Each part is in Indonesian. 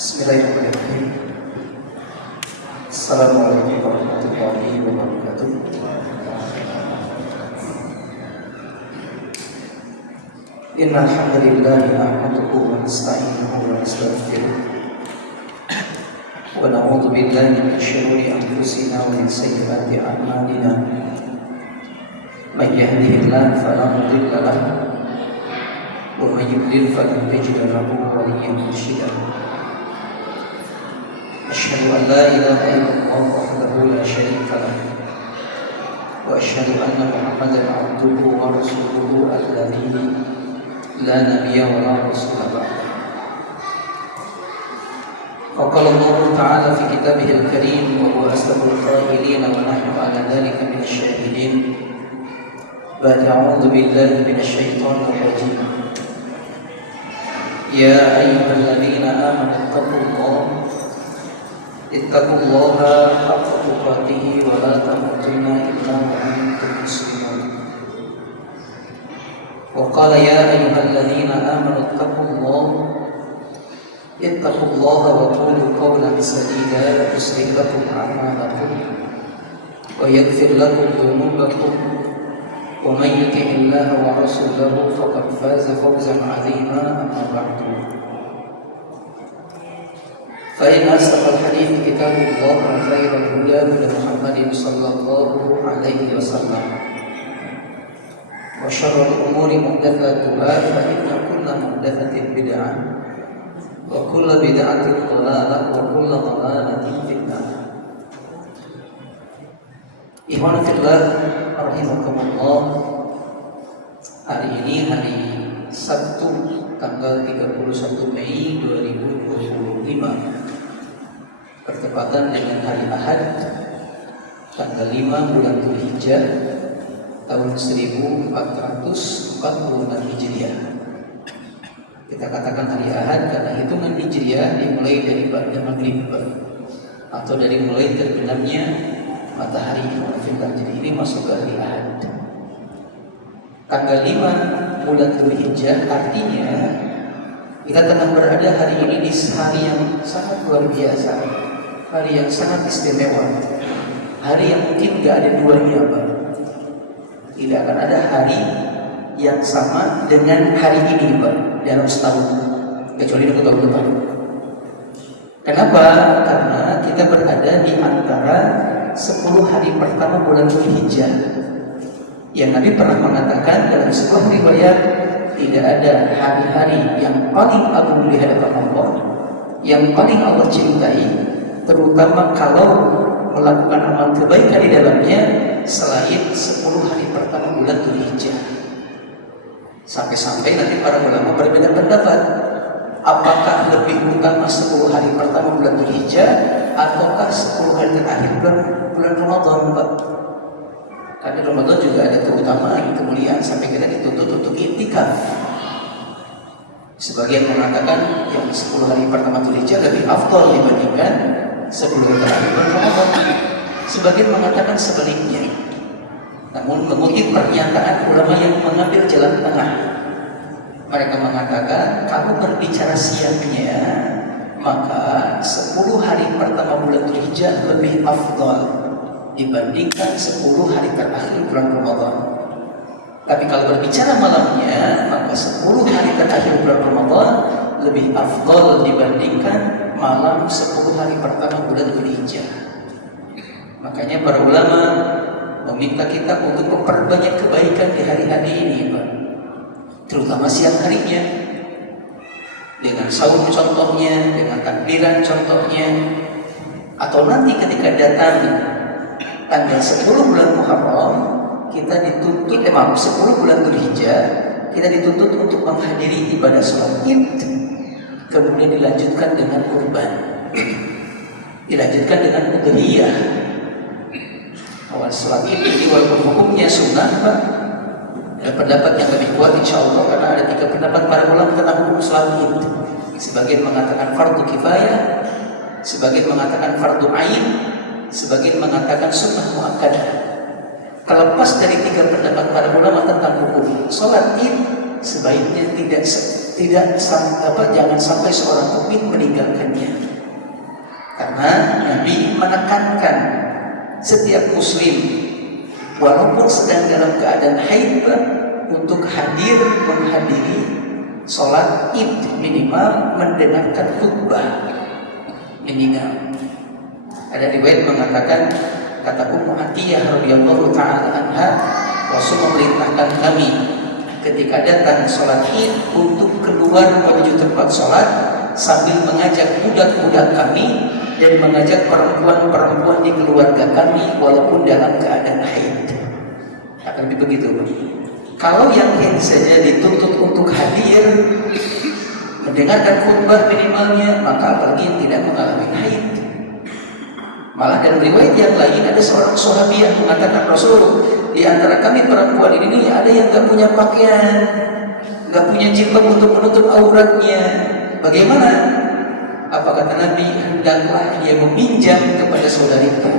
Bismillahirrahmanirrahim. Assalamualaikum warahmatullahi wabarakatuh. Innal hamdalillah nahmaduhu wa nasta'inuhu wa nastaghfiruh wa na'udzu billahi min shururi anfusina wa min sayyiati a'malina. May yahdihillahu fala mudilla lahu wa may yudlil falan tajida lahu waliyyan mursyida. Asyhadu an la ilaha illallah wahdahu la syarika lah wa asyhadu anna Muhammadan abduhu wa rasuluhu alladzi la nabiyya wa la rasula ba'dah. Faqala Allah ta'ala fi kitabihil karim wa huwa asdaqul qailin wa nahnu 'ala dhalika minasy syahidin. Ba'da a'udzu billahi minasy syaithanir rajim. Ya ayyuhalladzina amanu taqullaha ittaqullaha haqqa tuqatih wa la tamutunna illa wa antum muslimun. Wa qala ya ayyuhalladzina amanu ittaqullaha wa qulu qawlan sadida yuslih lakum a'malakum wa yaghfir lakum dhunubakum wa man yuti'illaha wa rasulahu faqad faza fawzan 'azima. Amma ba'du. فإن أصدق الحديث كتاب الله وخير الهدى هدى محمد صلى الله عليه وسلم وشر الأمور محدثاتها فإن كل محدثة بدعة وكل بدعة ضلالة وكل ضلالة في النار. Ikhwan fillah rahimakumullah. Hari ini hari Sabtu tanggal 31 Mei 2025 bertepatan dengan hari Ahad tanggal 5 bulan Dzulhijjah tahun 1446 Hijriah. Kita katakan hari Ahad karena hitungan Hijriah dimulai dari ba'da maghrib atau dari mulai terbenamnya matahari. Jadi ini masuk ke hari Ahad. Tanggal 5 bulan Dzulhijjah artinya kita tengah berada hari ini di hari yang sangat luar biasa, hari yang sangat istimewa, hari yang mungkin gak ada duanya, Pak. Tidak akan ada hari yang sama dengan hari ini, Pak, dalam setahun, kecuali 2 tahun depan. Kenapa? Karena kita berada di antara 10 hari pertama bulan Dzulhijjah, yang Nabi pernah mengatakan dalam sebuah riwayat, tidak ada hari-hari yang paling agung di hadapan Allah, yang paling Allah cintai, terutama kalau melakukan amal kebaikan di dalamnya, selain 10 hari pertama bulan Dzulhijjah. Sampai-sampai nanti para ulama berbeda pendapat, apakah lebih utama 10 hari pertama bulan Dzulhijjah ataukah 10 hari terakhir bulan Ramadan, Pak? Karena Ramadan juga ada keutamaan, kemuliaan sampai kita dituntut untuk iktikaf. Sebagian mengatakan yang 10 hari pertama Dzulhijjah lebih afdal dibandingkan 10 hari terakhir bulan Ramadan. Sebagian mengatakan sebaliknya. Namun mengutip pernyataan ulama yang mengambil jalan tengah, mereka mengatakan kalau berbicara siangnya, maka 10 hari pertama bulan Dzulhijjah lebih afdal dibandingkan 10 hari terakhir bulan Ramadan. Tapi kalau berbicara malamnya, maka 10 hari terakhir bulan Ramadan lebih afdal dibandingkan malam 10 hari pertama bulan Dzulhijjah. Makanya para ulama meminta kita untuk memperbanyak kebaikan di hari-hari ini, Pak. Terutama siang harinya, dengan saum contohnya, dengan takbiran contohnya, atau nanti ketika datang tanggal 10 bulan Muharram, kita dituntut 10 bulan Dzulhijjah, kita dituntut untuk menghadiri ibadah sholat Id, kemudian dilanjutkan dengan kurban, dilanjutkan dengan udhiyah. Awal sholat Id ini walaupun hukumnya sunnah, Pak, ada pendapat yang lebih kuat insya Allah, karena ada 3 pendapat para ulama tentang hukum sholat Id. Sebagian mengatakan fardu kifayah, sebagian mengatakan fardu ain, sebagian mengatakan sunnah muakkadah. Terlepas dari 3 pendapat para ulama tentang hukum sholat Id, sebaiknya jangan sampai seorang mukmin meninggalkannya. Karena Nabi menekankan setiap muslim walaupun sedang dalam keadaan haid untuk menghadiri sholat id, minimal mendengarkan khutbah minimal. Ada riwayat mengatakan, kata Ummu Atiyah radhiyallahu taala anha, Rasul memerintahkan kami ketika datang sholat id untuk keluar menuju tempat sholat sambil mengajak budak-budak kami dan mengajak perempuan-perempuan di keluarga kami walaupun dalam keadaan haid. Akan begitu. Kalau yang haid saja dituntut untuk hadir mendengarkan khutbah minimalnya, maka apalagi yang tidak mengalami haid. Malah dalam riwayat yang lain ada seorang sahabiah mengatakan, Rasul, di antara kami perempuan ini ada yang gak punya pakaian, gak punya jilbab untuk menutup auratnya. Bagaimana? Apa kata Nabi? Hendaklah dia meminjam kepada saudaranya,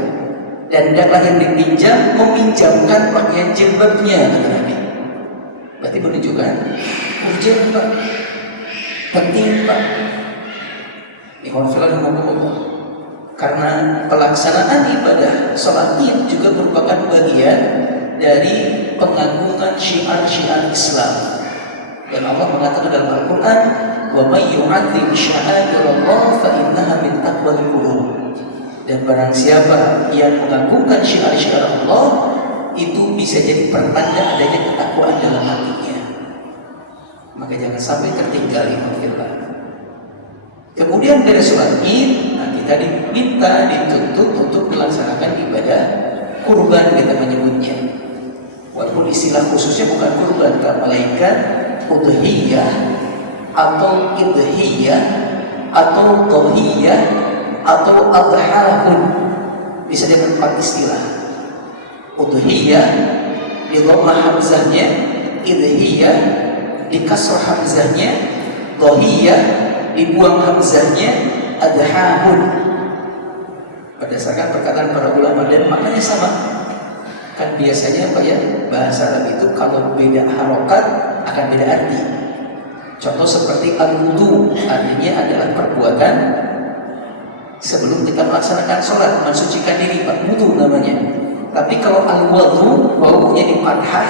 dan hendaklah yang dipinjam meminjamkan pakaian jilbabnya, kata Nabi. Berarti menunjukkan urgent Pak, penting Pak. Karena pelaksanaan ibadah sholat id juga merupakan bagian dari pengagungan syiar-syiar Islam. Dan Allah mengatakan dalam Al-Quran, wa may yu'adzim sya'airallah fa innaha min taqwal qulub. Dan barang siapa yang mengagungkan syiar-syiar Allah, itu bisa jadi pertanda adanya ketakwaan dalam hatinya. Maka jangan sampai tertinggal iman. Kemudian dari sholat id, kita diminta, dituntut untuk melaksanakan ibadah kurban, kita menyebutnya. Walaupun istilah khususnya bukan kurban, melainkan udhiyah atau idhiyah atau dhiyah atau adhahun. Bisa dengan 4 istilah. Udhiyah di dhammah hamzahnya, idhiyah di kasrah hamzahnya, dhiyah dibuang hamzahnya, adhahun. Berdasarkan perkataan para ulama dan maknanya sama. Kan biasanya Pak ya, bahasa Arab itu kalau beda harokat akan beda arti. Contoh seperti al-wudu, artinya adalah perbuatan sebelum kita melaksanakan sholat, mensucikan diri, Pak, wudu namanya. Tapi kalau al-wudu, wawunya di fathah,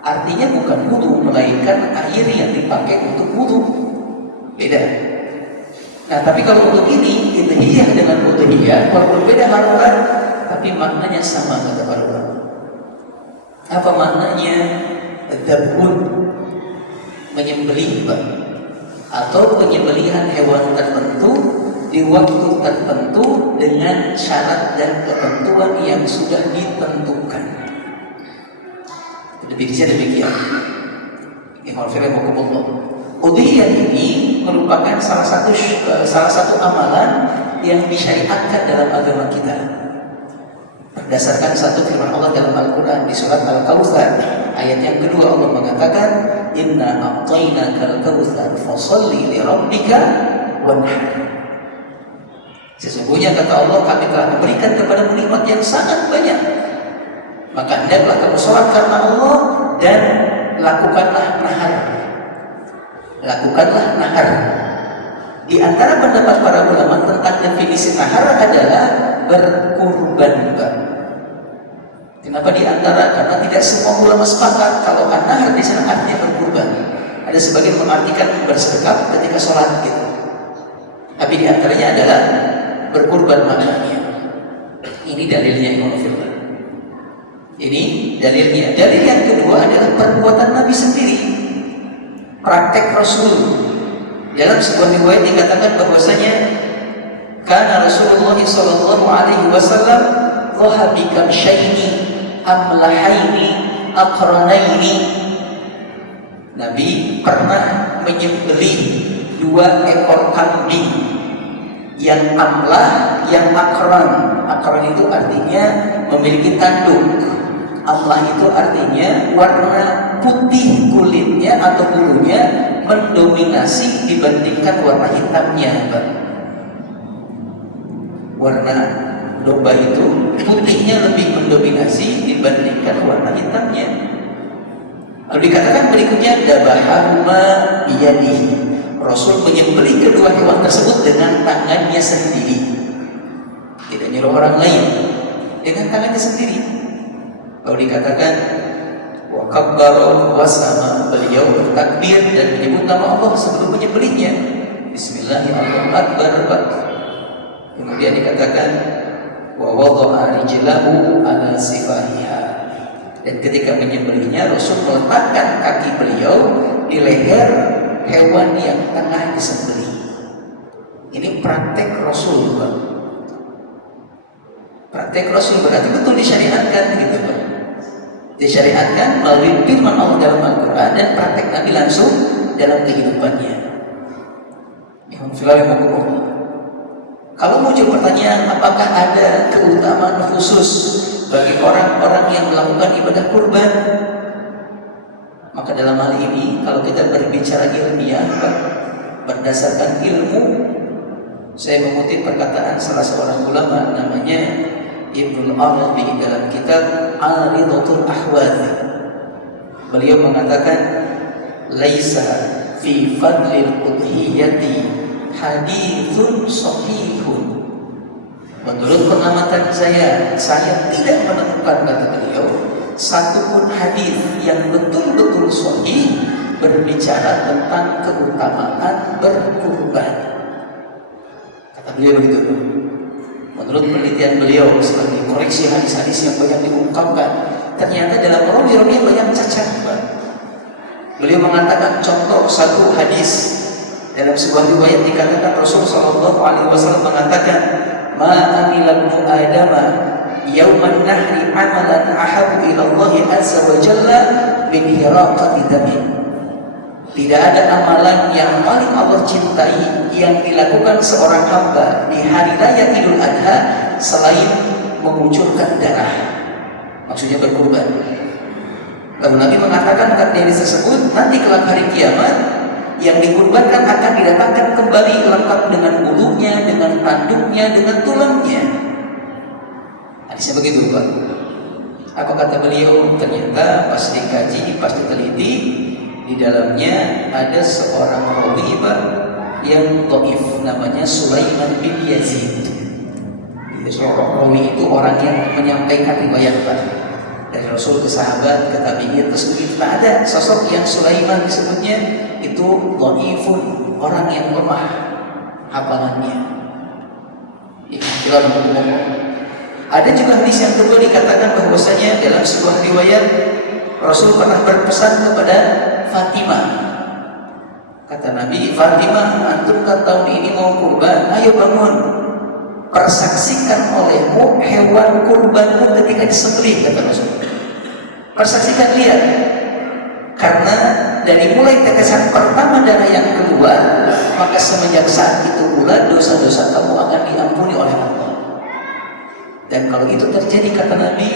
artinya bukan wudu, melainkan air yang dipakai untuk wudu. Beda. Nah, tapi kalau untuk ini, idhiyah dengan udhiyah, walaupun beda harokat, tapi maknanya sama, kata para ulama. Apa maknanya? Dzabhun, menyembelih, Pak, atau penyembelihan hewan tertentu di waktu tertentu dengan syarat dan ketentuan yang sudah ditentukan. Demikian demikian. Udhiyah ini merupakan salah satu amalan yang disyariatkan dalam agama kita. Berdasarkan satu firman Allah dalam Al-Quran di surat Al-Kautsar ayat yang kedua, Allah mengatakan, Inna a'tainakal kautsar fasholli li rabbika wanhar. Sesungguhnya kata Allah, kami telah memberikan kepadamu nikmat yang sangat banyak, maka hendaklah kamu sholat karena Allah dan lakukanlah nahar. Lakukanlah nahar. Di antara pendapat para ulama tentang definisi nahar adalah berkurban, Pak. Kenapa di antara? Karena tidak semua ulama sepakat kalau nahar di sana artinya berkurban. Ada sebagian mengartikan bersedekap ketika sholat gitu. Tapi di antaranya adalah berkurban maknanya. Ini dalilnya Imam Firman. Ini dalilnya. Dalil yang kedua adalah perbuatan Nabi sendiri, praktek Rasul. Dalam sebuah riwayat dikatakan bahwasanya karena Rasulullah sallallahu alaihi wasallam dhahabi kabsyaini amlahaini aqranaini. Nabi pernah menyembelih 2 ekor kambing yang amlah, yang akran. Akran itu artinya memiliki tanduk. Amlah itu artinya warna putih kulitnya atau bulunya mendominasi dibandingkan warna hitamnya, Pak. Warna domba itu putihnya lebih mendominasi dibandingkan warna hitamnya. Lalu dikatakan berikutnya dabahahuma biyadihi. Rasul menyembelih kedua hewan tersebut dengan tangannya sendiri. Tidak nyuruh orang lain, dengan tangannya sendiri. Lalu dikatakan wa kabbara wa sama, beliau bertakbir dan menyebut nama Allah sebelum menyembelihnya. Bismillahirrahmanirrahim. Kemudian dikatakan wa wada'a rijlahu ala sifahiha. Dan ketika menyembelihnya, Rasul meletakkan kaki beliau di leher hewan yang tengah disembelih. Ini praktek Rasul, Pak. Praktek Rasul berarti betul disyariatkan, gitu, Pak. Disyariatkan melalui firman Allah dalam Al-Quran dan praktek Nabi langsung dalam kehidupannya. Kalau muncul pertanyaan, apakah ada keutamaan khusus bagi orang-orang yang melakukan ibadah kurban? Maka dalam hal ini, kalau kita berbicara ilmiah, berdasarkan ilmu, saya mengutip perkataan salah seorang ulama namanya Ibnul Arabi dalam kitab Al-Ridhatul Ahwaz. Beliau mengatakan, laisa fi fadlil udhiyati hadithun sahihun. Menurut pengamatan saya tidak menemukan, kata beliau, satupun hadis yang betul-betul sahih berbicara tentang keutamaan berkurban. Kata beliau begitu. Menurut penelitian beliau, setelah dikoreksi hadis-hadis yang banyak diungkapkan, ternyata dalam rawi-rawi banyak cacat. Beliau mengatakan contoh satu hadis dalam sebuah riwayat dikatakan Rasul Shallallahu Alaihi Wasallam mengatakan, ma amila ibnu adama yauman nahri amalan ahabu ila Allah azza wa jalla min hiraqati damin. Tidak ada amalan yang paling Allah cintai yang dilakukan seorang hamba di hari raya Idul Adha selain mengucurkan darah, maksudnya berkurban. Lalu Nabi mengatakan hadis tersebut, nanti kelak hari kiamat yang dikurbankan akan didatangkan kembali lengkap dengan bulunya, dengan tanduknya, dengan tulangnya. Hadisnya begitu, Pak. Apa kata beliau? Ternyata pas dikaji, pas diteliti, di dalamnya ada seorang rawi, Pak, yang dhaif, namanya Sulaiman bin Yazid. Seorang rawi itu orang yang menyampaikan riwayat, Pak, dari Rasul ke sahabat, ke tabi'in, terus begitu. Nah, ada sosok yang Sulaiman disebutnya itu dhaifun, orang yang lemah hafalannya. Ada juga hadis yang kedua dikatakan bahwasanya dalam sebuah riwayat Rasul pernah berpesan kepada Fatimah. Kata Nabi, Fatimah, antum kan tahun ini mau kurban, ayo bangun, persaksikan olehmu hewan kurbanmu ketika disembelih, kata Rasul. Persaksikan, lihat, karena dari mulai tetesan pertama darah yang keluar, maka semenjak saat itu pula dosa-dosa kamu akan diampuni oleh Allah. Dan kalau itu terjadi, kata Nabi,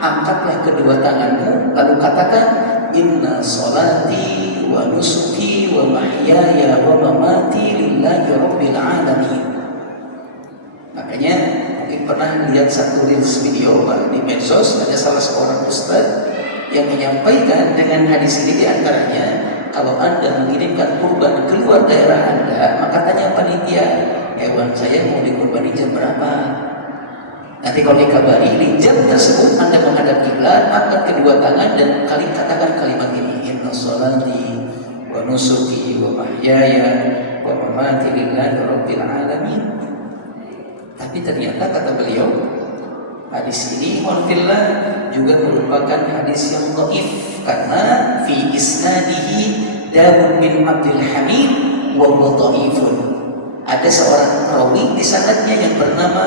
angkatlah kedua tanganmu lalu katakan, inna sholati wa nusuki wa mahyaya wa mamati lillahi rabbil alamin. Makanya mungkin pernah lihat satu reels video di medsos, ada salah seorang ustaz yang menyampaikan dengan hadis ini diantaranya, kalau anda mengirimkan kurban keluar daerah anda, maka tanya panitia, hewan saya mau dikurbani jam berapa? Nanti kalau dikabari di jam tersebut anda menghadap kiblat, angkat kedua tangan dan katakan kalimat ini, inna sholati wa nusuki wa mahyaya wa mamati lillahi rabbil alamin. Tapi ternyata kata beliau, hadis ini walfillah juga merupakan hadis yang dhaif karena fi isnadihi Daud bin Abdul Hamid wa huwa dhaifun. Ada seorang rawi di sanadnya yang bernama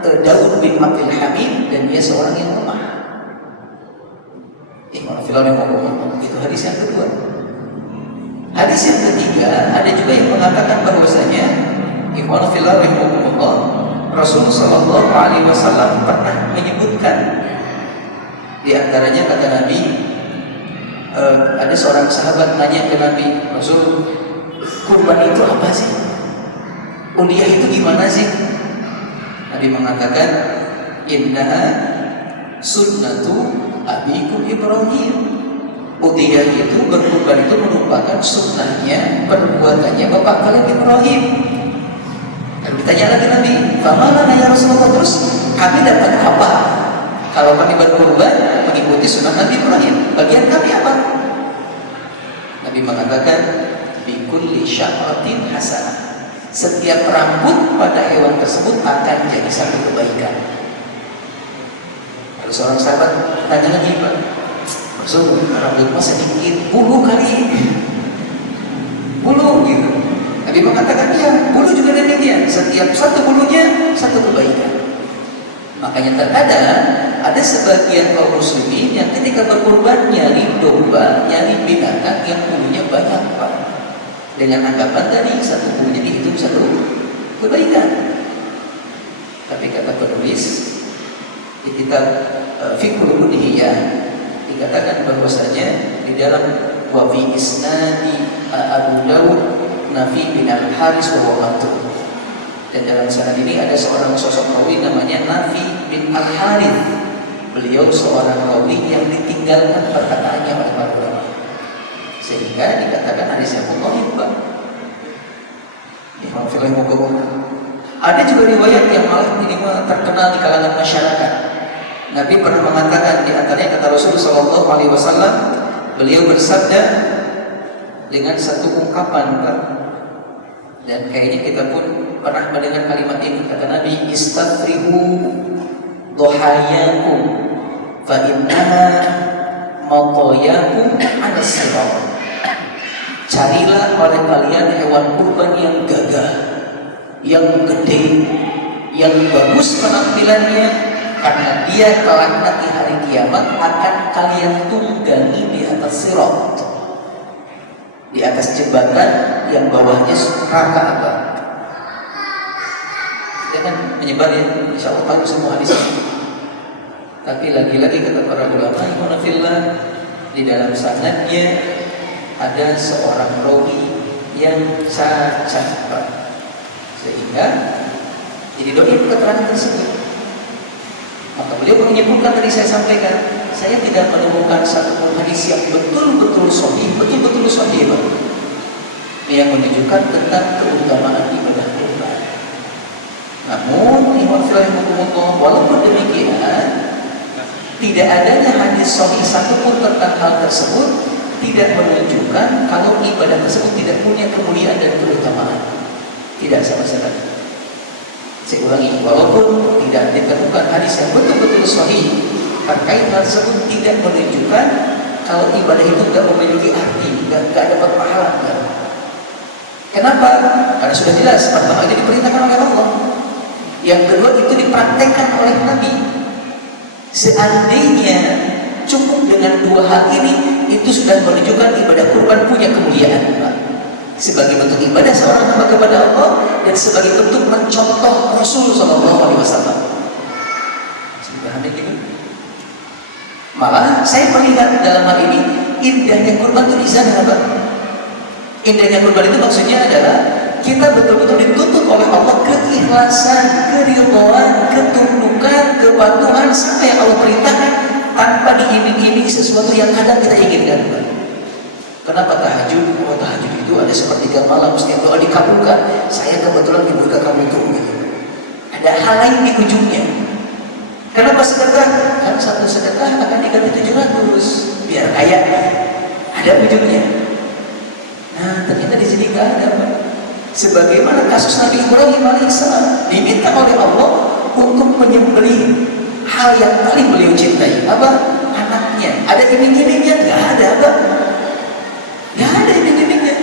Daud bin Abdul Hamid dan dia seorang yang lemah. Itu hadis yang kedua. Hadis yang ketiga, ada juga yang mengatakan bahwasanya ikhwan fillah rahimakumullah, Rasulullah Shallallahu Alaihi Wasallam pernah menyebutkan, di antaranya kata Nabi, ada seorang sahabat nanya ke Nabi, Rasul, kurban itu apa sih? Udhiyah itu gimana sih? Nabi mengatakan, innaha sunnatu abikum Ibrahim. Udhiyah itu berkurban itu merupakan sunnahnya, perbuatannya Bapak kalian Ibrahim. Lalu ditanya lagi Nabi, "Famalana ya Rasulullah?" Terus kami dapat apa? Kalau kami berkurban mengikuti sunnah Nabi Ibrahim, bagian kami apa? Nabi mengatakan, "Bikulli sya'ratin hasanah." Setiap rambut pada hewan tersebut akan jadi satu kebaikan. Lalu seorang sahabat tanya lagi, "Pak, Rasul, rambut mas sedikit, bulu kali, bulu gitu." Nabi mengatakan, "Ya, bulu juga demikian. Setiap satu bulunya satu kebaikan." Makanya terkadang ada sebagian kaum muslimin yang ketika berkurban nyari domba, nyari binatang yang bulunya banyak, Pak. Dengan anggapan tadi satu bulunya dihitung satu kebaikan. Tapi kata penulis di kitab Fiqhul Udhiyah dikatakan bahwasanya di dalam wa fi isnadi Abu Dawud Nafi bin Al-Haris wa Matur. Dan dalam sanad ini ada seorang sosok rawi namanya Nafi bin Al-Harith. Beliau seorang rawi yang ditinggalkan perkataannya oleh para ulama, sehingga dikatakan hadisnya mudha'if. Ada juga riwayat yang malah ini terkenal di kalangan masyarakat. Nabi pernah mengatakan, di antaranya kata Rasulullah SAW, beliau bersabda dengan satu ungkapan, dan kayaknya kita pun pernah mendengar kalimat ini. Kata Nabi, "Istafrihu dhahayakum fa innaha matayakum 'ala sirat." Carilah oleh kalian hewan kurban yang gagah, yang gede, yang bagus penampilannya, karena dia kelak nanti hari kiamat akan kalian tunggangi di atas sirat, di atas jembatan yang bawahnya neraka abad. Dia kan menyebar ya, insya Allah tahu semua hadis ini. Tapi lagi-lagi kata para ulama, ikhwanafillah, di dalam sanadnya ada seorang rawi yang cacat, sehingga jadi doib keterangan tersebut. Maka beliau menyebutkan, tadi saya sampaikan, saya tidak menemukan satu hadis yang betul-betul sahih, betul-betul sahih, yang menunjukkan tentang keutamaan ibadah kurban. Namun, walaupun demikian, tidak adanya hadis sahih satupun tentang hal tersebut tidak menunjukkan kalau ibadah tersebut tidak punya kemuliaan dan keutamaan. Tidak sama sekali. Saya ulangi, walaupun tidak ditemukan hadis yang betul-betul sahih terkait hal tersebut tidak menunjukkan kalau ibadah itu tidak memiliki arti, tidak dapat pahala. Kenapa? Karena sudah jelas, pertama itu diperintahkan oleh Allah. Yang kedua itu dipraktekkan oleh Nabi. Seandainya cukup dengan dua hal ini, itu sudah menunjukkan ibadah kurban punya kemuliaan, Pak. Sebagai bentuk ibadah seorang hamba kepada Allah dan sebagai bentuk mencontoh Rasul SAW. Malah saya melihat dalam hal ini indahnya kurban itu di sana, Pak. Indahnya kurban itu maksudnya adalah kita betul-betul dituntut oleh Allah keikhlasan, keridhaan, ketundukan, kepatuhan sampai yang Allah perintahkan tanpa diiming-iming sesuatu yang kadang kita inginkan. Kenapa tahajud? Oh, tahajud itu ada sepertiga malam, setiap doa dikabulkan. Saya kebetulan dibuka kamu itu. Ada hal lain di ujungnya. Kenapa sedekah? Kan satu sedekah akan diganti 700 biar kaya. Ada ujungnya. Nah, ternyata di sini nggak ada, Pak. Sebagaimana kasus Nabi Ibrahim alaihissalam diminta oleh Allah untuk menyembelih hal yang paling beliau cintai, apa? Anaknya. Ada iming-imingnya? Nggak ada, Pak. Nggak ada iming-imingnya.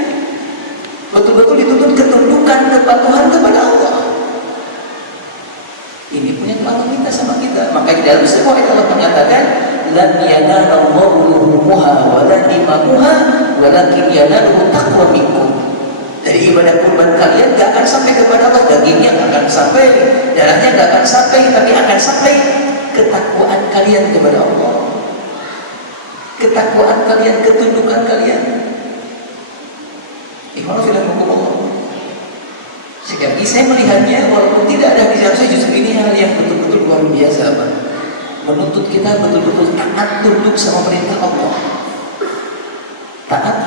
Betul-betul dituntut ketundukan, kepatuhan kepada Allah. Ini punya kemampuan kita sama kita. Maka di dalam sebuah ayat Allah mengatakan, "Lan yanallahu luhumuha wa la dimamuha, walakin yanaluhu taqwa minkum." Dari ibadah kurban kalian gak akan sampai kepada Allah, dagingnya gak akan sampai, darahnya gak akan sampai, tapi akan sampai ketakwaan kalian kepada Allah, ketakwaan kalian, ketundukan kalian. Sekali saya melihatnya, walaupun tidak ada di dalam saya, justru ini hal yang betul-betul luar biasa, Pak. Menuntut kita betul-betul taat tunduk sama perintah Allah.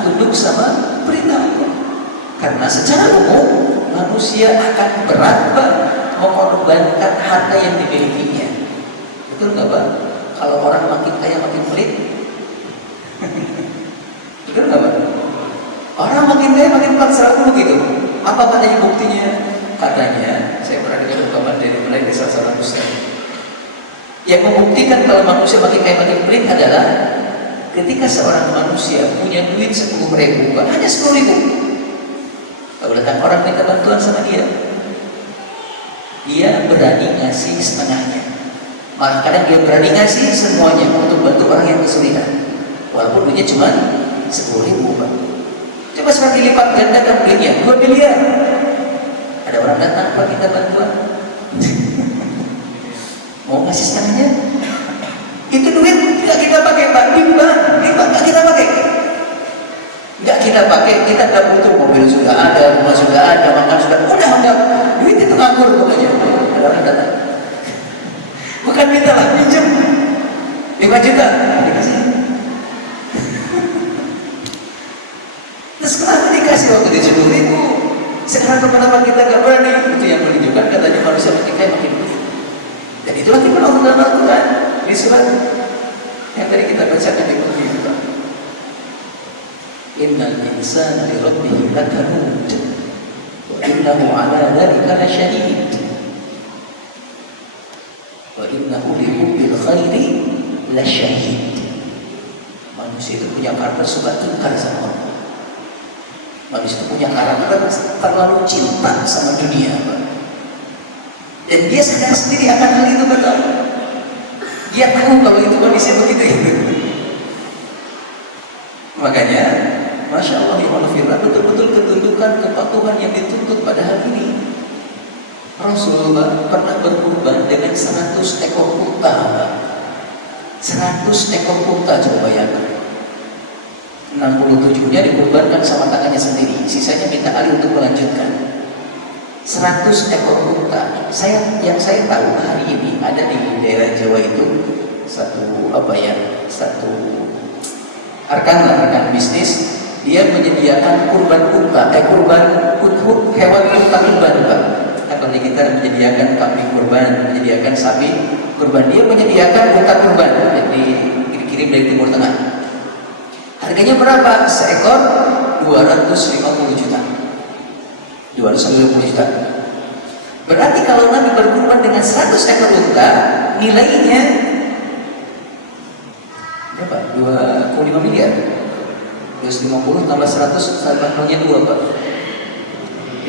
taat tunduk sama perintah Allah. Karena secara umum manusia akan berat Pak mengorbankan harta yang dimilikinya. Betul nggak Pak? Kalau orang makin kaya makin pelit, betul nggak Pak? Orang makin kaya makin paksa begitu. Apa katanya buktinya? Katanya, saya pernah dengar kabar dari mulai dari salah satu ustaz yang membuktikan kalau manusia makin kaya makin pelit adalah ketika seorang manusia punya duit 10.000, hanya 10.000, kalau datang orang minta bantuan sama dia, dia berani ngasih setengahnya. Malah kadang dia berani ngasih semuanya untuk bantu orang yang kesulitan, walaupun duitnya cuma 10.000 Pak. Coba sekarang dilipat gandakan belinya 2 miliar. Ada orang datang Pak minta bantuan, mau ngasih setengahnya, itu duit nggak kita pakai Pak, riba nggak kita pakai, kita nggak butuh, mobil sudah ada, rumah sudah ada, makan sudah, udah duit itu nganggur pokoknya. Ada orang datang, bukan minta lah, pinjam 5 juta, dikasih. Terus kenapa dikasih waktu di 10.000? Sekarang kenapa kita nggak berani? Itu yang menunjukkan katanya manusia makin kaya makin buruk. Dan itulah firman Allah dalam Al-Quran di surat yang tadi kita bacakan di buku kita. Innal insana li rabbih lakanud wa innahu ala dzalika lasyahid wa innahu li hubbil khairi lasyahid. Manusia itu punya karakter suka tungkar sama Allah. Manusia itu punya karakter terlalu cinta sama dunia Pak. Dan dia sadar sendiri akan hal itu betul. Dia tahu kalau itu kondisi begitu ya. Makanya, Masya Allah, betul-betul ketundukan kepatuhan yang dituntut pada hal ini. Rasulullah pernah berkurban dengan 100 ekor unta. 100 ekor unta, coba bayangkan. 67-nya dikurbankan sama tangannya sendiri, sisanya minta Ali untuk melanjutkan. 100 ekor unta. Yang saya tahu hari ini ada di daerah Jawa itu satu rekan bisnis, dia menyediakan kurban unta, hewan unta kurban Pak. Kalau kita menyediakan kambing kurban, menyediakan sapi kurban, dia menyediakan unta kurban yang dikirim dari Timur Tengah. Harganya berapa? Seekor 250 juta. 250 juta. Berarti kalau Nabi berkurban dengan 100 ekor unta, nilainya berapa? 25 miliar. 250 tambah 100 tambahnya 2 Pak.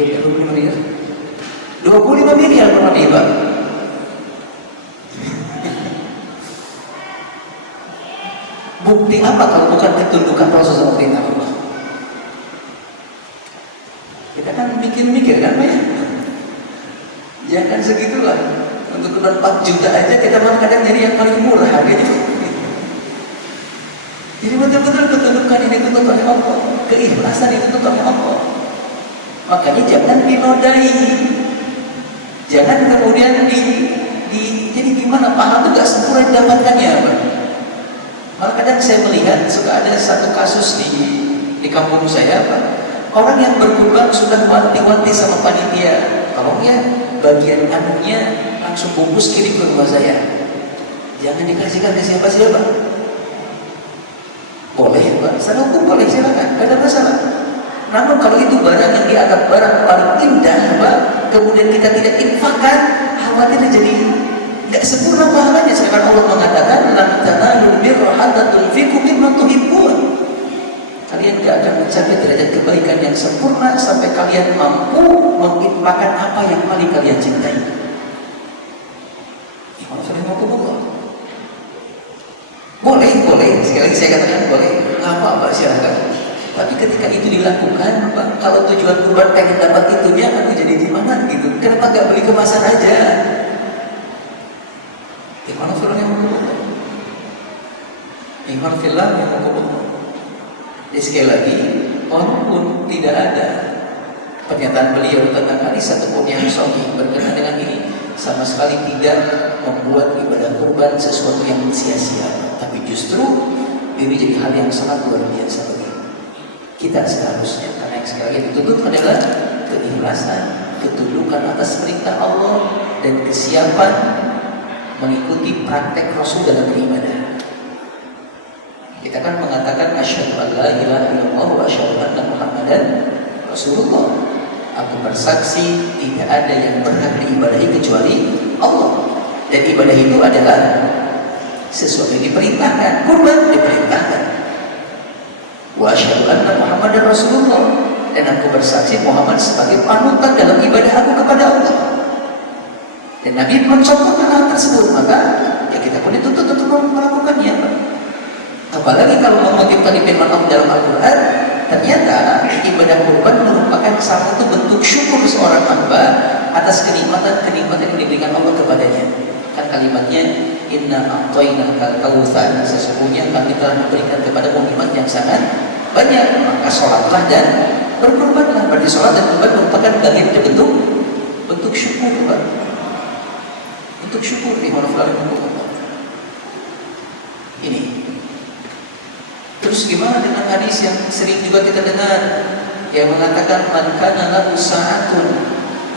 25 miliar. 25 miliar per Nabi Pak. Bukti apa kalau bukan ketundukan Rasul sama perintah Allah? Kita kan mikir-mikir kan Pak ya? Jangan segitulah. Untuk 4 juta aja kita malah kadang nyari yang paling murah harganya. Jadi betul-betul ketundukan ini dituntut oleh Allah, keikhlasan dituntut oleh Allah. Makanya jangan dinodai, jangan kemudian jadi gimana pahala itu gak sempurna didapatkannya Pak. Malah kadang saya melihat suka ada satu kasus di kampung saya Pak. Orang yang berkurban sudah wanti-wanti sama panitia, kalau ya bagian anunya langsung bungkus kirim ke rumah saya. Jangan dikasihkan ke siapa-siapa. Boleh Pak, salah hukum boleh, silakan, tidak ada masalah. Namun kalau itu barang yang dianggap barang paling indah Pak, kemudian kita tidak infakkan, khawatir jadi tidak sempurna pahalanya. Sedangkan Allah mengatakan, lan tanalul birra hatta tunfiqu mimma tuhibbun. Kalian tidak akan mencapai derajat kebaikan yang sempurna sampai kalian mampu menginfakkan apa yang paling kalian cintai. Boleh, sekali lagi saya katakan boleh, nggak apa-apa silakan. Tapi ketika itu dilakukan, Pak, kalau tujuan kurban pengen dapat itunya, aku jadi gimana gitu? Kenapa nggak beli kemasan aja? Ikhwan fillah yang hukum, ikhwan fillah yang hukum. Jadi sekali lagi, walaupun tidak ada pernyataan beliau tentang hadis satupun yang sahih berkenaan dengan ini, sama sekali tidak membuat ibadah kurban sesuatu yang sia-sia, tapi justru ini jadi hal yang sangat luar biasa bagi. kita seharusnya, karena yang sekali lagi dituntut adalah keikhlasan, ketundukan atas perintah Allah, dan kesiapan mengikuti praktek Rasul dalam beribadah. Kita kan mengatakan asyhadu an la ilaha illallah wa asyhadu anna Muhammadan Rasulullah. Aku bersaksi tidak ada yang berhak diibadahi kecuali Allah. Dan ibadah itu adalah sesuatu yang diperintahkan, kurban diperintahkan. Wa asyhadu anna Muhammadan Rasulullah, dan aku bersaksi Muhammad sebagai panutan dalam ibadah aku kepada Allah. Dan Nabi mencontohkan hal tersebut, maka ya kita pun dituntut untuk melakukannya. Apalagi kalau mengutip tadi firman Allah dalam Al-Quran, ternyata ibadah kurban merupakan salah satu bentuk syukur seorang hamba atas kenikmatan-kenikmatan yang diberikan Allah kepadanya. Kan kalimatnya inna a'tainakal kautsar, sesungguhnya kami telah memberikan kepadamu nikmat yang sangat banyak, maka sholatlah dan berkurbanlah. Berarti sholat dan kurban merupakan bagian dari bentuk syukur, Pak. Bentuk syukur di mana Allah. Ini. Terus gimana dengan hadis yang sering juga kita dengar yang mengatakan man kana lahu sa'atun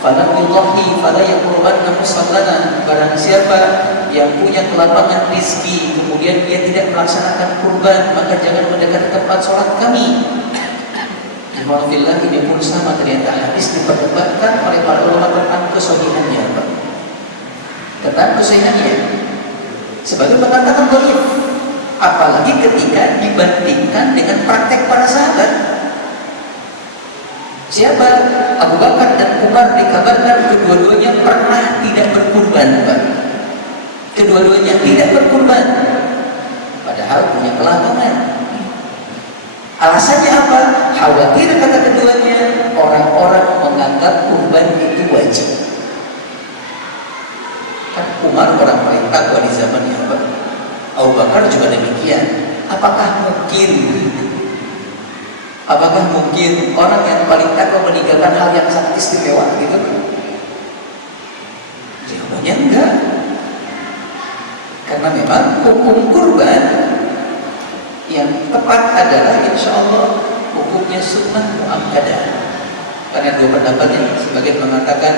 falam yudhi fala yaqrubanna musallana, barang siapa yang punya kelapangan rizki kemudian dia tidak melaksanakan kurban, maka jangan mendekati tempat sholat kami. Alhamdulillah, ini pun sama, ternyata hadis diperdebatkan oleh para ulama tentang kesahihannya, Pak. Tentang kesahihannya sebagai mengatakan dhaif, apalagi ketika dibandingkan dengan praktek para sahabat. Siapa? Abu Bakar dan Umar dikabarkan kedua-duanya pernah tidak berkurban, Pak. Kedua-duanya tidak berkurban, padahal punya kelapangan. Alasannya apa? Khawatir, kata keduanya, orang-orang menganggap kurban itu wajib. Kan Umar orang paling takwa di zamannya, Pak. Abu Bakar juga demikian. Apakah mungkin orang yang paling takwa meninggalkan hal yang sangat istimewa gitu? Jawabannya enggak. Karena memang hukum kurban yang tepat adalah insya Allah hukumnya sunnah muakkadah. Karena dua pendapatnya, sebagian mengatakan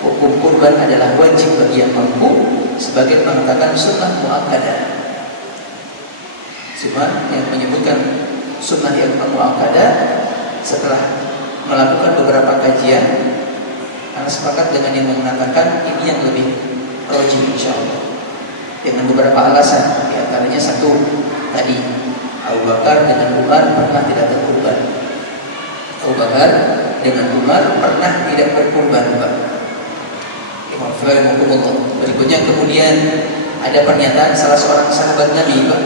hukum kurban adalah wajib bagi yang mampu, sebagian mengatakan sunnah muakkadah. Cuma yang menyebutkan sunnah yang muakkadah setelah melakukan beberapa kajian, karena sepakat dengan yang mengatakan ini yang lebih rajih insya Allah, dengan beberapa alasan. Di antaranya satu tadi, Abu Bakar dengan Umar pernah tidak berkurban. Abu Bakar dengan Umar pernah tidak berkurban, Pak. Berikutnya kemudian ada pernyataan salah seorang sahabat Nabi, Pak,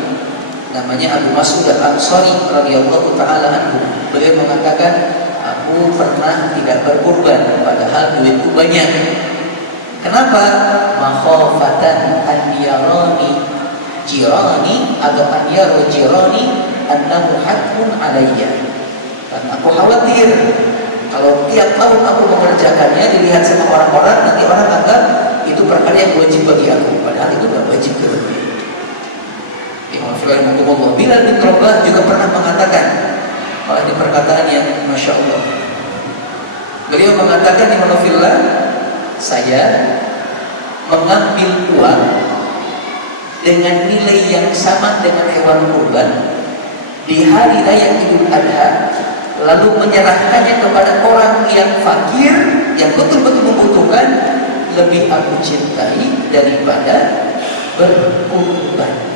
namanya Abu Mas'ud Al-Ansari radhiyallahu taala anhu. Beliau mengatakan, aku pernah tidak berkurban padahal duitku banyak. Kenapa? Makhafatan an yarani jirani atau an yaru jirani annahu haqqun alayya. Karena aku khawatir kalau tiap tahun aku mengerjakannya dilihat sama orang-orang, nanti orang anggap itu perkara yang wajib bagi aku, padahal itu tidak wajib kepada. Bilal bin Rabah juga pernah mengatakan, malah di perkataan yang Masya Allah, beliau mengatakan, saya mengambil uang dengan nilai yang sama dengan hewan kurban di hari raya Idul Adha, lalu menyerahkannya kepada orang yang fakir, yang betul-betul membutuhkan, lebih aku cintai daripada berkurban.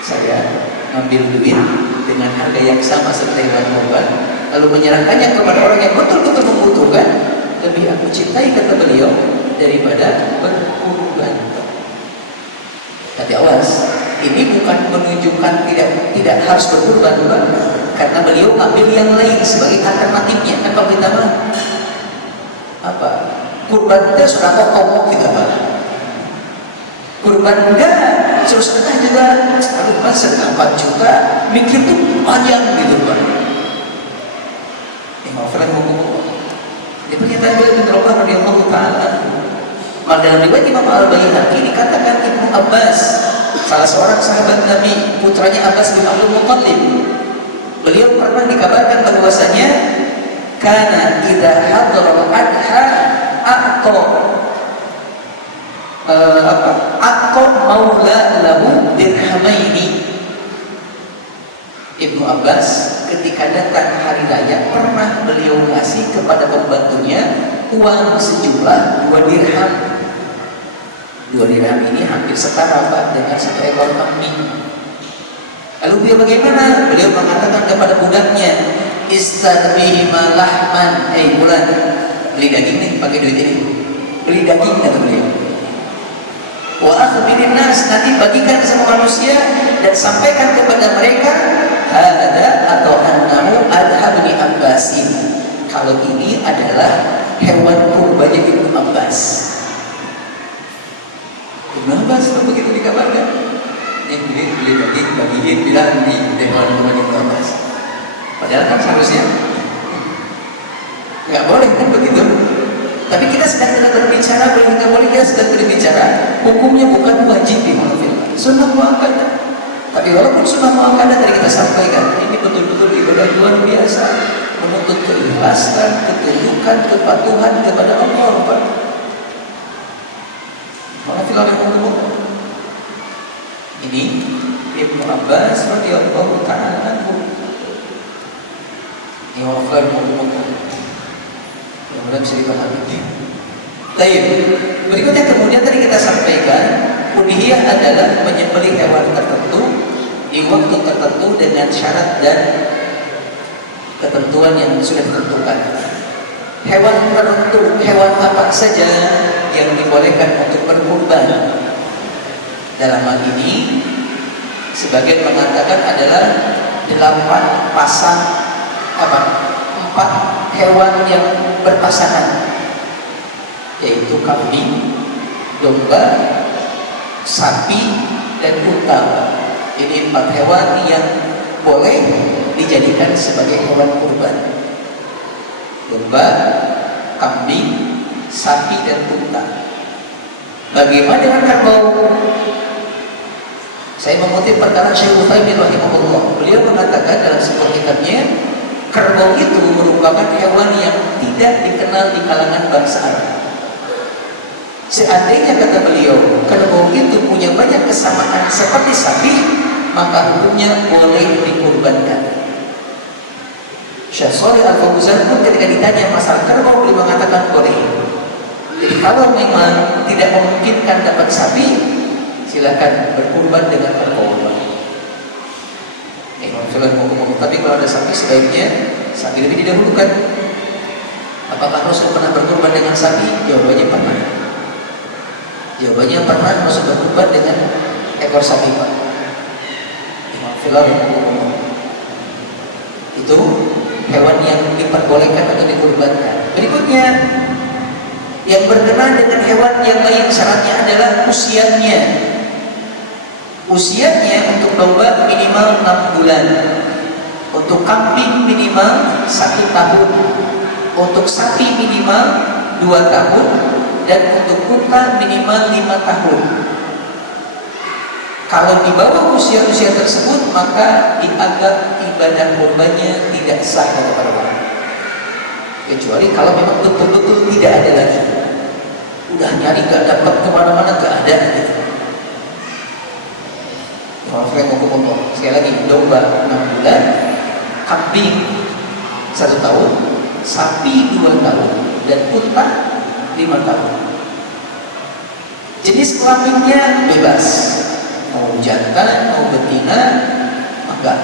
Saya ngambil duit dengan harga yang sama seperti hewan kurban, lalu menyerahkannya kepada orang yang betul-betul membutuhkan, lebih aku cintai, kata beliau, daripada berkurban. Tapi awas, ini bukan menunjukkan tidak harus berkurban, bukan? Karena beliau ambil yang lain sebagai alternatifnya. Kan kalau kita mah apa? Kurban itu sudah pokok tidak apa? Kurban enggak, suruh sedekah juga. Aduh mas, sedekah 4 juta, mikir tuh panjang gitu, Pak. Maafkan hukum. Di pernyataan beliau bin Rabah radhiyallahu taala, maka dalam riwayat Imam Al-Baihaqi dikatakan Ibnu Abbas, salah seorang sahabat Nabi, putranya Abbas bin Abdul Muttalib, Beliau pernah dikabarkan bahwasanya kana idza hadral adha aqqa aqqa maula lahu dirhamaini. Ibnu Abbas ketika datang hari raya pernah beliau ngasih kepada pembantunya uang sejumlah 2 dirham. 2 dirham ini hampir setara dengan 1 ekor kambing. Lalu beliau bagaimana? Beliau mengatakan kepada budaknya, istadbihima lahman, bulan, beli daging nih, pakai duit ini, beli daging, kata beliau. Wa akhbirin nas, nanti bagikan sama manusia dan sampaikan kepada mereka, hada atau annahu adha bin Abbasin, kalau ini adalah hewan kurbannya Ibnu Abbas. Ibnu Abbas begitu dikabarkan, beli daging, bagiin, bilang di hewan kurban Ibnu Abbas. Padahal kan seharusnya nggak boleh kan begitu. Tapi kita sedang berbicara, boleh nggak boleh, kita sedang berbicara. Hukumnya bukan wajib dimaafkan, sunnah muakkadah. Tapi walaupun sunnah muakkadah tadi kita sampaikan, ini betul-betul ibadah luar biasa, menuntut keikhlasan, ketundukan, kepatuhan kepada Allah. Ini Ibnu Abbas radhiyallahu ta'ala anhu. Ini mudah-mudahan bisa dipahami. Baik, berikutnya kemudian tadi kita sampaikan, udhiyah adalah menyembelih hewan tertentu di waktu tertentu dengan syarat dan ketentuan yang sudah ditentukan. Hewan tertentu, hewan apa saja yang dibolehkan untuk berkurban? Dalam hal ini, sebagian mengatakan adalah 8 pasang 4 hewan yang berpasangan, yaitu kambing, domba, sapi, dan unta. Ini 4 hewan yang boleh dijadikan sebagai hewan kurban. Domba, kambing, sapi, dan unta. Bagaimana dengan kerbau? Saya mengutip perkataan Syekh Utsaimin rahimahullah. Beliau mengatakan dalam sebuah kitabnya, kerbau itu merupakan hewan yang tidak dikenal di kalangan bangsa Arab. Seandainya, kata beliau, kerbau itu punya banyak kesamaan seperti sapi, maka hukumnya boleh dikurbankan. Syekh Shalih Al-Fauzan pun ketika ditanya masalah kerbau, beliau mengatakan boleh. Jadi kalau memang tidak memungkinkan dapat sapi, silakan berkurban dengan kerbau. Tapi kalau ada sapi, sebaiknya sapi lebih didahulukan. Apakah Rasul pernah berkurban dengan sapi? Jawabannya pernah. Jawabannya pernah Rasul berkurban dengan ekor sapi, Pak. Itu hewan yang diperbolehkan atau dikurbankan. Berikutnya, yang berkenaan dengan hewan yang lain, syaratnya adalah usianya. Usianya untuk domba minimal 6 bulan, untuk kambing minimal 1 tahun, untuk sapi minimal 2 tahun, dan untuk unta minimal 5 tahun. Kalau di bawah usia-usia tersebut, maka dianggap ibadah kurbannya tidak sah kata para ulama. Kecuali kalau memang betul-betul tidak ada lagi, udah nyari gak dapat, kemana-mana gak ada gitu. Sekali lagi, domba 6 bulan, kambing 1 tahun, sapi 2 tahun, dan unta 5 tahun. Jenis kelaminnya bebas, mau jantan, mau betina, enggak.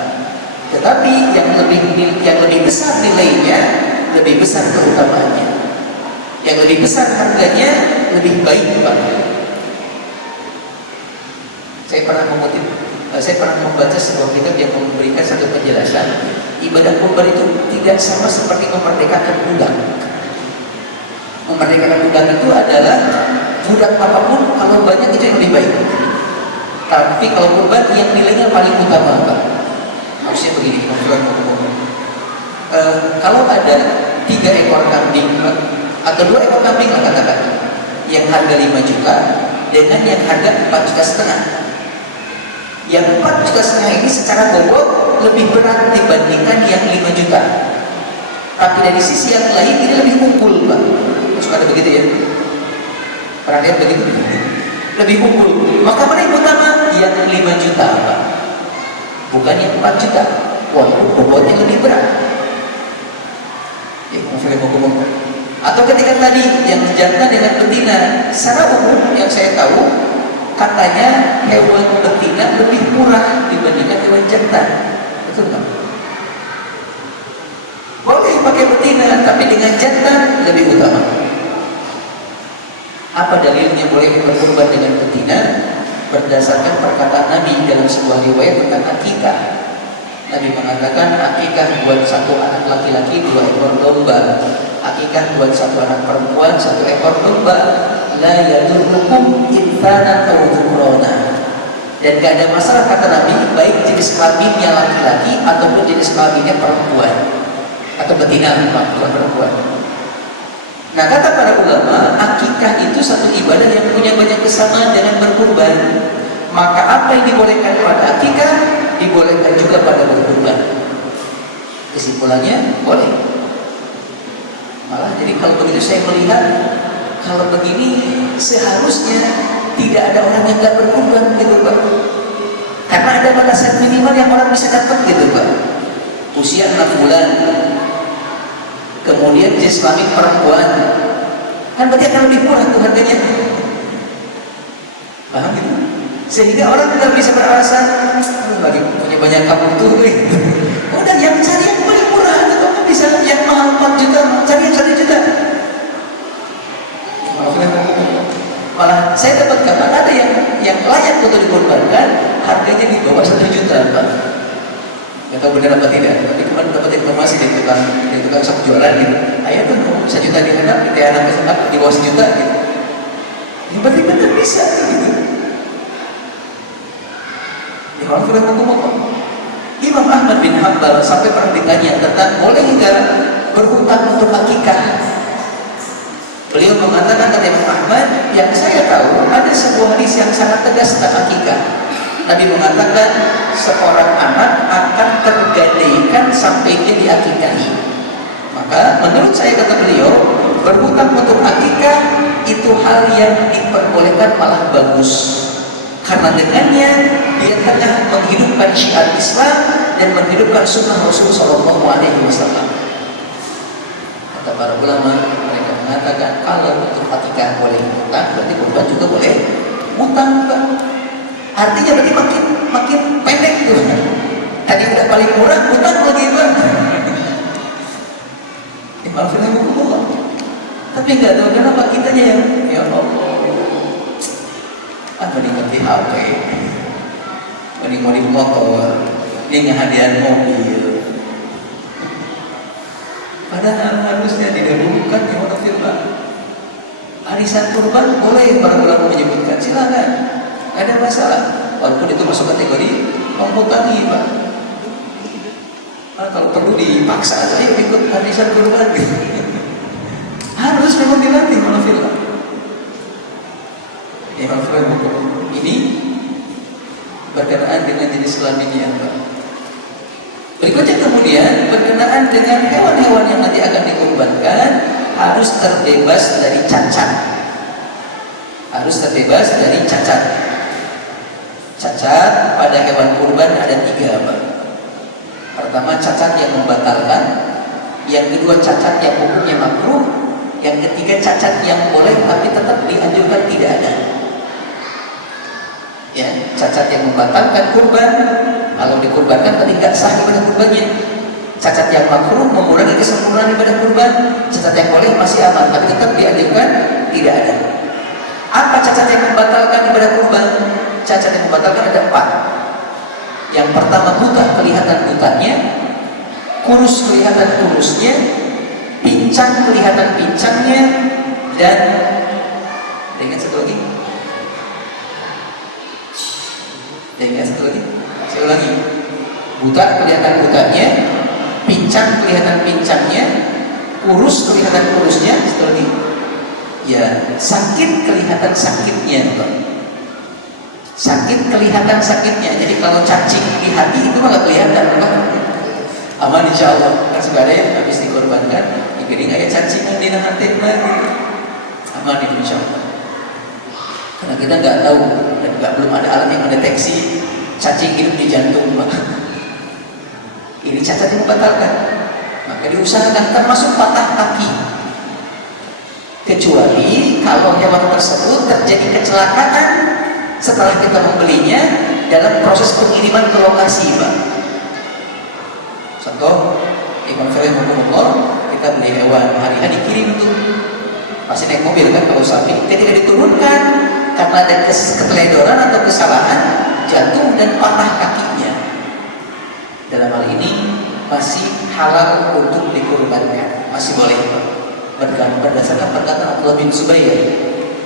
Tetapi yang lebih besar nilainya, lebih besar keutamaannya, yang lebih besar harganya, lebih baik banget. Saya pernah membaca sebuah kitab yang memberikan satu penjelasan, ibadah kurban itu tidak sama seperti memerdekakan budak. Memerdekakan budak itu adalah budak apapun, kalau banyak itu yang lebih baik. Tapi kalau kurban yang nilainya paling utama, Pak. Maksudnya begini, kalau ada 3 ekor kambing, atau 2 ekor kambing lah katakan, yang harga 5 juta dengan yang harga 4,5 juta. Yang 4,5 juta ini secara bobot lebih berat dibandingkan yang 5 juta. Tapi dari sisi yang lain ini lebih unggul, Pak. Suka ada begitu ya? Pernah lihat begitu? Lebih unggul. Maka mana yang utama? Yang 5 juta, Pak. Bukan yang 4 juta. Walaupun bobotnya lebih berat. Ya, hukum. Atau ketika tadi yang jantan dengan betina, secara umum yang saya tahu katanya hewan betina lebih murah dibandingkan hewan jantan. Betul nggak? Boleh pakai betina, tapi dengan jantan lebih utama. Apa dalilnya boleh berkurban dengan betina? Berdasarkan perkataan Nabi dalam sebuah riwayat tentang akikah. Nabi mengatakan akikah buat satu anak laki-laki 2 ekor domba, akikah buat satu anak perempuan 1 ekor domba. La yadurrukum intana atau dhukrona. Dan gak ada masalah kata Nabi, baik jenis kelaminnya laki-laki ataupun jenis kelaminnya perempuan atau betina, bukan perempuan. Nah, kata para ulama, akikah itu satu ibadah yang punya banyak kesamaan dengan berkurban. Maka apa yang dibolehkan pada akikah dibolehkan juga pada berkurban. Kesimpulannya boleh. Malah jadi kalau begitu saya melihat kalau begini seharusnya tidak ada orang yang nggak berkurban gitu, Pak. Karena ada batasan minimal yang orang bisa dapat gitu, Pak. Usia 6 bulan, kemudian jenis kelamin perempuan, kan berarti akan lebih murah tuh harganya. Paham gitu? Sehingga orang tidak bisa beralasan lagi punya banyak kamu tuh, udah yang cari yang paling murah, atau kan bisa yang mahal 4 juta, cari yang 1 juta. Malah saya dapat kabar ada yang layak untuk dikorbankan harganya di bawah 1 juta, Pak. Nggak tahu benar apa tidak, tapi kemarin dapat informasi dari tukang shop jualan gitu. Ayah tuh 1 juta di anak kesentak di bawah 1 juta gitu. Ya berarti benar bisa gitu. Ya kalau sudah ngomong Imam Ahmad bin Hanbal sampai pernah ditanya tentang boleh nggak berhutang untuk akikah. Beliau mengatakan kata Imam Ahmad, yang saya tahu ada sebuah hadis yang sangat tegas tentang akikah. Nabi mengatakan seorang anak akan tergadaikan sampai dia diakikahi. Maka menurut saya kata beliau, berhutang untuk akikah itu hal yang diperbolehkan, malah bagus. Karena dengannya dia tengah menghidupkan syiar Islam dan menghidupkan sunnah Rasul Sallallahu Alaihi Wasallam. Kata para ulama, mereka mengatakan kalau untuk akikah boleh hutang, berarti kurban juga boleh hutang, Pak. Artinya berarti makin pendek tuh. Tadi udah paling murah, hutang lagi, Pak. Maafin aku, tapi nggak tahu kenapa kitanya yang ya Allah. Menikmati HP, menikmati motor, dia hadiah mobil. Padahal harusnya didahulukan ya Allah firman. Arisan kurban boleh para ulama menyebutkan, silakan, nggak ada masalah. Walaupun itu masuk kategori menghutangi, Pak. Kalau perlu dipaksa, ayo ikut arisan kurban. Harus memang dilatih Allah firman. Ini berkenaan dengan jenis kelamin yang berikutnya. Kemudian berkenaan dengan hewan-hewan yang nanti akan dikurbankan, harus terbebas dari cacat. Harus terbebas dari cacat. Cacat pada hewan kurban ada 3, Pak. Pertama, cacat yang membatalkan. Yang kedua, cacat yang hukumnya makruh. Yang ketiga, cacat yang boleh tapi tetap dianjurkan tidak ada. Ya, cacat yang membatalkan kurban, kalau dikurbankan tapi nggak sah ibadah kurbannya. Cacat yang makruh mengurangi kesempurnaan ibadah kurban. Cacat yang boleh masih aman tapi tetap dianjurkan tidak ada. Apa cacat yang membatalkan ibadah kurban? Cacat yang membatalkan ada 4. Yang pertama, buta, kelihatan butanya, kurus kelihatan kurusnya, pincang kelihatan pincangnya, dan dengan satu lagi. Dengan satu lagi, saya ulangi, buta kelihatan butanya, pincang kelihatan pincangnya, kurus kelihatan kurusnya, satu lagi, ya sakit kelihatan sakitnya, Pak. Sakit kelihatan sakitnya. Jadi kalau cacing di hati itu mah nggak kelihatan, Pak. Aman insya Allah. Kan sudah ada yang habis dikorbankan, jadi kayak cacingan di hati lagi. Aman itu insya Allah. Karena kita nggak tahu dan belum ada alat yang mendeteksi cacing hidup di jantung, Pak. Ini cacat yang membatalkan. Maka diusahakan termasuk patah kaki. Kecuali kalau hewan tersebut terjadi kecelakaan setelah kita membelinya dalam proses pengiriman ke lokasi, Pak. Contoh, Imam Syarif Muhammad, kita beli hewan hari-hari dikirim tuh, pasti naik mobil kan kalau sapi, ketika diturunkan karena ada keteledoran atau kesalahan, jatuh dan patah kakinya. Dalam hal ini masih halal untuk dikurbankan, masih boleh, Pak. Berdasarkan perkataan Abdullah bin Zubair,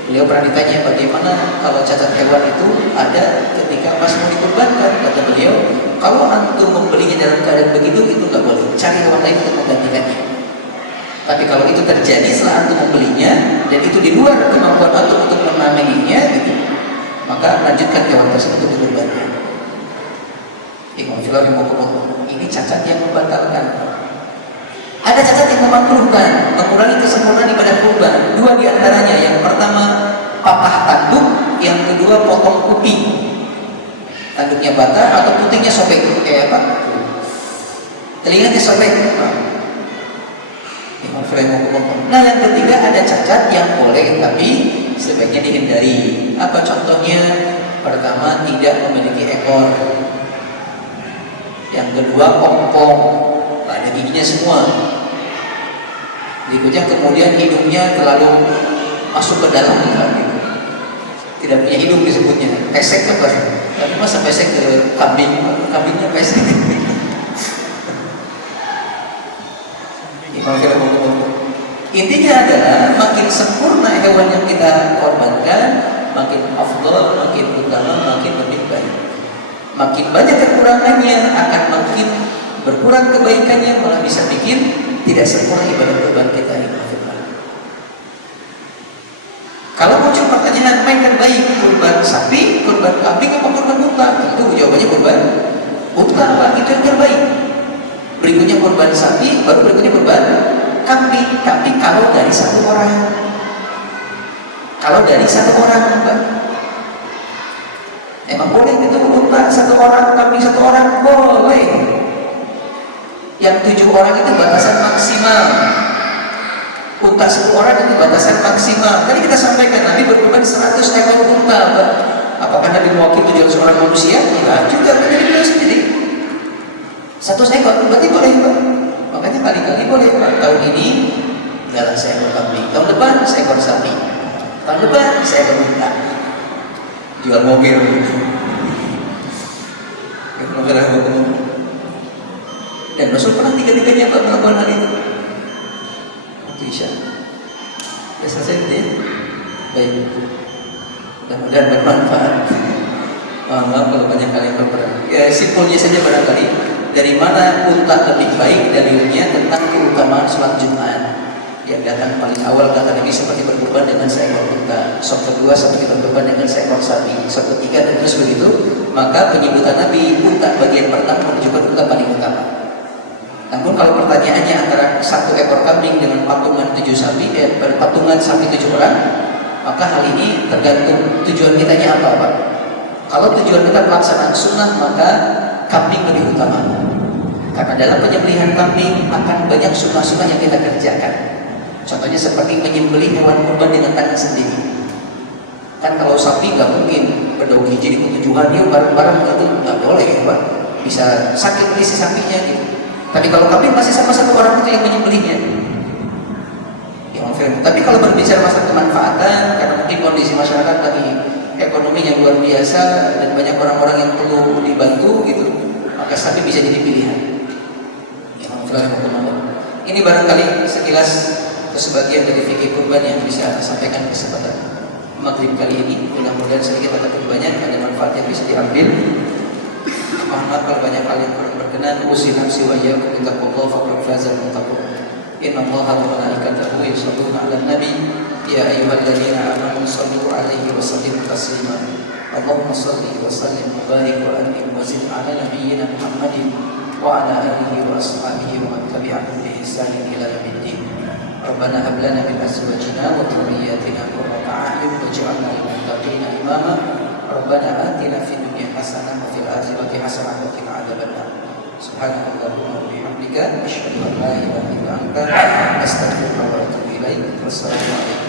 beliau pernah ditanya bagaimana kalau cacat hewan itu ada ketika pas mau dikurbankan. Kata beliau, kalau antum membelinya dalam keadaan begitu, itu nggak boleh, cari hewan lain untuk menggantikannya. Tapi kalau itu terjadi setelah antum membelinya dan itu di luar kemampuan antum untuk menamainya, gitu, maka lanjutkan hewan tersebut untuk dikurbankan. Ini cacat yang membatalkan. Ada cacat yang memakruhkan, mengurangi kesempurnaan ibadah kurban. Dua diantaranya, yang pertama patah tanduk, yang kedua potong kuping. Tanduknya patah atau putingnya sobek, kayak apa? Telinganya sobek. Nah, yang ketiga ada cacat yang boleh tapi sebaiknya dihindari. Apa contohnya? Pertama, tidak memiliki ekor. Yang kedua, ompong, ada giginya semua. Berikutnya kemudian hidungnya terlalu masuk ke dalam, tidak punya hidung disebutnya, pesek apa? Tapi masa pesek ke kambing, kambingnya pesek. Intinya adalah makin sempurna hewan yang kita korbankan, makin afdal, makin utama, makin lebih baik. Makin banyak kekurangannya akan makin berkurang kebaikannya, malah bisa bikin tidak sempurna ibadah kurban kita ini. Kalau muncul pertanyaan, mana yang baik, kurban sapi, kurban kambing, apa kurban unta? Tentu jawabannya kurban unta, Pak, itu yang terbaik. Berikutnya kurban sapi, baru berikutnya kurban kambing. Tapi kalau dari satu orang, Pak, emang boleh itu unta satu orang, kambing satu orang, boleh. Yang 7 orang itu batasan maksimal. Unta 10 orang itu batasan maksimal. Tadi kita sampaikan Nabi berkorban 100 ekor unta, Pak. Apakah Nabi mewakili 700 orang manusia? Enggak juga, dari beliau sendiri. 100 ekor, berarti boleh, Pak. Makanya kali-kali boleh, Pak. Tahun ini adalah seekor kambing, tahun depan seekor sapi, tahun depan seekor unta. Jual mobil. Dan Rasul pernah tiga-tiganya Pak melakukan hal itu. Waktu Isya. Sudah selesai ya? Baik. Mudah-mudahan bermanfaat. Maaf kalau banyak kali yang berperan. Ya, simpulnya saja barangkali, dari mana unta lebih baik dalilnya tentang keutamaan sholat Jumat. Yang datang paling awal kata Nabi seperti berkorban dengan seekor unta. Sholat kedua seperti berkorban dengan seekor sapi. Sholat ketiga dan terus begitu. Maka penyebutan Nabi unta bagian pertama menunjukkan unta paling utama. Namun kalau pertanyaannya antara satu ekor kambing dengan patungan 7 sapi, patungan sapi 7 orang, maka hal ini tergantung tujuan kitanya apa, Pak. Kalau tujuan kita pelaksanaan sunnah, maka kambing lebih utama. Karena dalam penyembelihan kambing akan banyak sunnah-sunnah yang kita kerjakan. Contohnya seperti menyembelih hewan kurban dengan tangan sendiri. Kan kalau sapi nggak mungkin berdauki jadi ketujuhan dia bareng-bareng, itu nggak boleh, Pak. Bisa sakit si sapinya gitu. Tapi kalau kambing masih sama satu orang itu yang menyembelihnya. Tapi kalau berbicara masalah kemanfaatan, karena mungkin kondisi masyarakat lagi ekonominya luar biasa dan banyak orang-orang yang perlu dibantu gitu, maka sapi bisa jadi pilihan. Ini barangkali sekilas sebagian dari fikih kurban yang bisa saya sampaikan kesempatan maghrib kali ini. Mudah-mudahan sedikit atau banyak ada manfaat yang bisa diambil. Maaf kalau banyak hal yang kurang berkenan. Usi nafsi wa iyyakum bittaqwallah faqad faza al-muttaqun. Inna Allaha wa malaikatahu yusholluna 'alan nabi ya ayyuhalladzina amanu shallu 'alaihi wa sallimu taslima. Allahumma shalli wa sallim wa barik wa an'im wa zid 'ala nabiyyina Muhammadin وعلى آله وأصحابه ومن تبعهم بإحسان إلى يوم الدين. ربنا هب لنا من أزواجنا وذرياتنا قرة أعين واجعلنا للمتقين إماما. ربنا آتنا في الدنيا حسنة وفي الآخرة حسنة وقنا عذاب النار. سبحانك اللهم وبحمدك أشهد أن لا إله إلا أنت أستغفرك وأتوب إليك. والسلام عليكم.